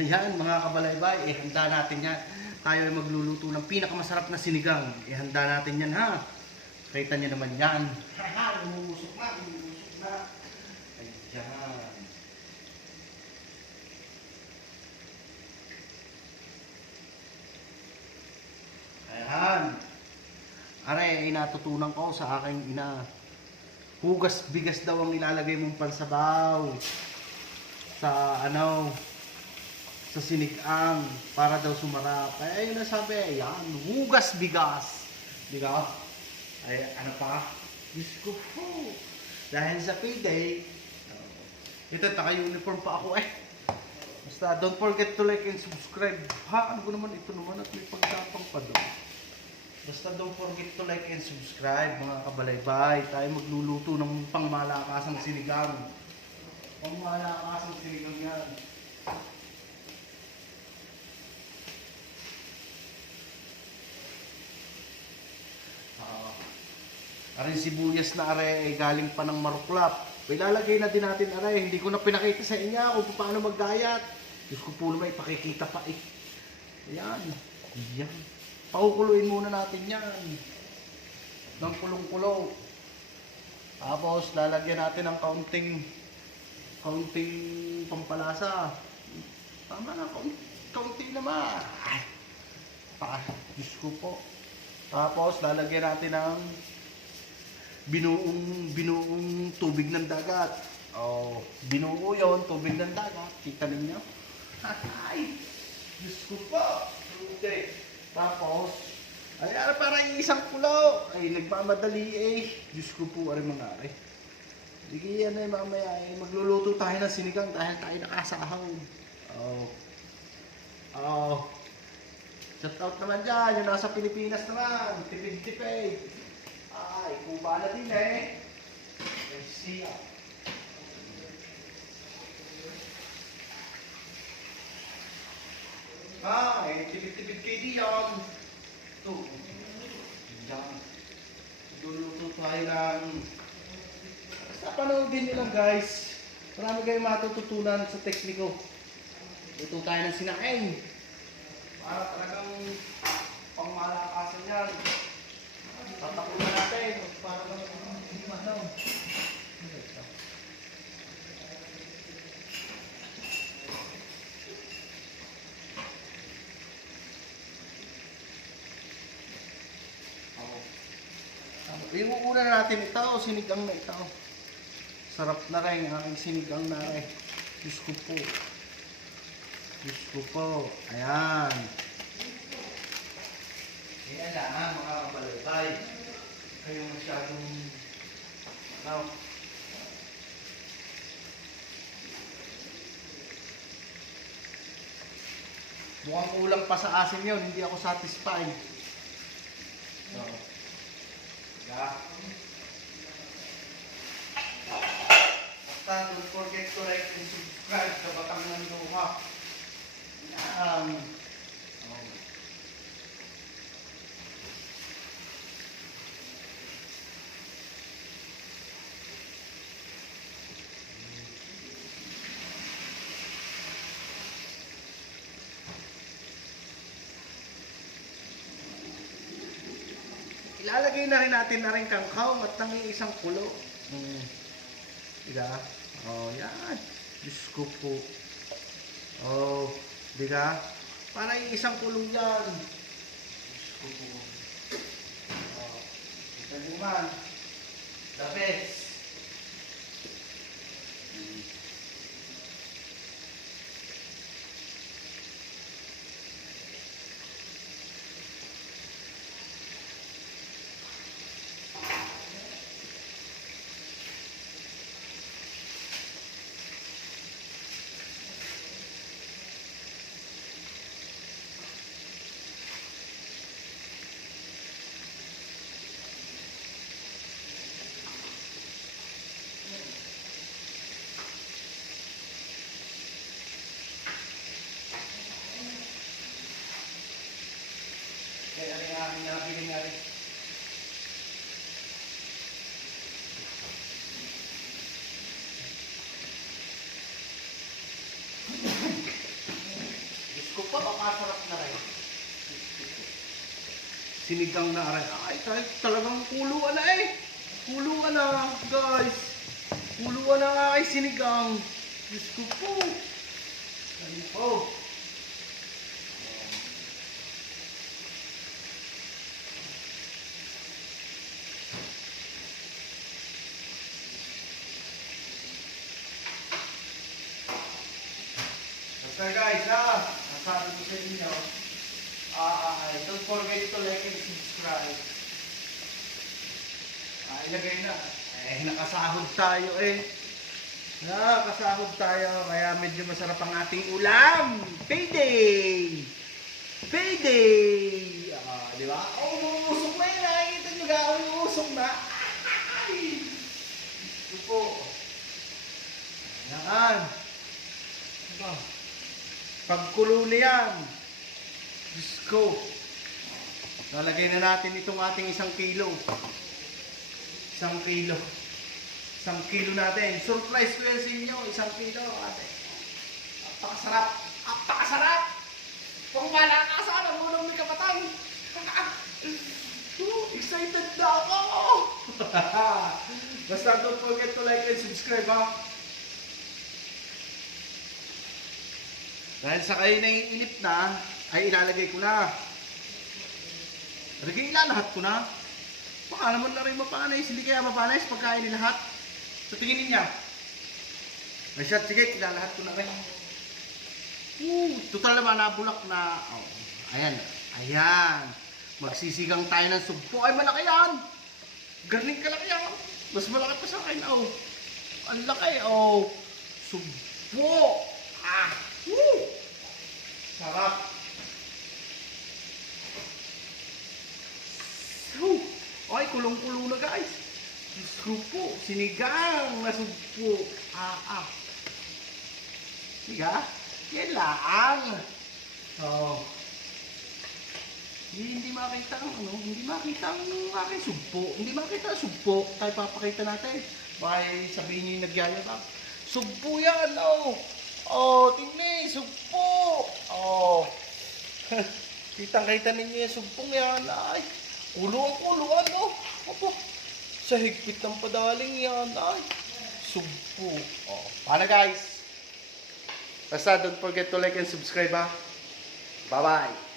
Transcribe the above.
Ayan mga kabalaybay, handa natin yan. Tayo ay magluluto ng pinakamasarap na sinigang. Handa natin yan ha. Kita nyo naman yan. Haha, umuusok na, umuusok na. Ayan. Ayan. Are, ay natutunan ko sa aking ina. Hugas bigas daw ang ilalagay mong pansabaw. Sa sa sinigang para daw sumarap. Ay, ayun na sabi, ayan, hugas bigas. Di ba? Ay, ano pa? Diyos ko po. Dahil sa payday, ito, naka-uniform pa ako eh. Basta, don't forget to like and subscribe. Ha, ano ko naman, ito naman at may pagkapang pa doon. Basta don't forget to like and subscribe, mga kabalaybay. Tayo magluluto ng pangmalakasang sinigang. Pangmalakasang sinigang yan. Aring sibuyas na are ay galing pa ng maruklap. Ilalagay na din natin are. Hindi ko na pinakita sa inyo kung paano magdayat. Diyos ko po naman ipakikita pa eh. Ayan. Ayan. Pakukuluin muna natin yan. Ng kulong-kulo. Tapos lalagyan natin ng kaunting pampalasa. Tama na, kaunti naman. Ay. Diyos ko po. Tapos lalagyan natin ng binuong tubig ng dagat. Oh, binuo yon, tubig ng dagat. Kita ninyo? Ay, Diyos ko po. Okay. Tapos, ay, parang isang kulo. Ay, nagmamadali eh. Diyos ko po, ay mga ay. Sige yan ay mamaya ay magluluto tayo ng sinigang dahil tayo nakasahaw. Oh. Oh. Shout out naman dyan, yung nasa Pilipinas naman. Tipid-tipid. Ay, kuba na din eh. Let's see. Tipid-tipid kayo diyan. Ito. Diyan. Luluto tayo ng... Basta panoodin nyo lang guys. Marami kayong matututunan sa tekniko. Luto tayo ng sinakain. Para talagang pangmalakasan yan. Tatakulan natin para hindi mahal. Iuuna natin ito, sinigang na ito. Sarap na rin ang aking sinigang na rin. Diyos ko po. Diyos ko po. Ayan. Ayan lang mga kabalaybay. Kayo masyadong mukhang ulang pa sa asin yun. Hindi ako satisfied. So, yeah. Basta don't forget to like and subscribe sa Batang ng Luha. Yan. Ilalagay na rin natin na rin kangkaw at tangi isang kulo. Diba? Oh, yan. Diyos ko po. Oh, diba? Para yung isang kulong yan. Diyos ko po. Oh, ito naman. The best. napakasarap na rin. Sinigang na rin. Ay, talagang kuluan na eh. Kuluan na, guys. Kuluan na nga ay sinigang. Diyos ko po. Ano po? So guys, nasabi ko sa inyo, don't forget to like and subscribe. Ilagay na. Nakasahod tayo eh. Nakasahod tayo, kaya medyo masarap ang ating ulam. Payday! Payday! Di ba? Oh, umusok na yun. Nakikita nyo gawin yung usok na. Ay! Ito po. Yan. Ito. Pagkulo na yan. Diyos ko. Lalagay na natin itong ating 1 kilo. 1 kilo. 1 kilo natin. Surprise ko yan sa inyo. 1 kilo natin. Napakasarap. Napakasarap. Kung wala ka sana, munang may kapatay. Excited na ako. Basta don't forget to like and subscribe ha. Dahil sa kayo naiinip na, ay ilalagay ko na. Lagay lahat ko na. Baka naman na rin mapanay. Hindi kaya mapanay sa pagkain ni lahat. Sa tingin niya. Ay siya, sige, ilalahat ko na rin. Total naman nabulak na. Oh, ayan. Ayan. Magsisigang tayo ng sugpo. Ay, malaki yan. Garning kalaki yan. Mas malaki pa sa akin. Oh. Ang laki. Oh. Sugpo. Woo! Sarap. Ay, kulong-kulo na guys. Sugpo. Sinigang na sugpo. Siga? Yan lang. Oh. Hindi makita ang hindi makita ang aking sugpo. Hindi makita ang sugpo. Tayo papakita natin. Baka sabihin niyo yung nagyaya ka. Sugpo yan, oh. Oh, tingnan, sugpo. Oh. Kitang-kita ninyo yung sugpong yan. Ay, kulo-kuloan, oh. Opo. Sa higpit ng padaling yan. Ay, sugpo. Oh. Paano guys? Basta don't forget to like and subscribe ha. Bye-bye.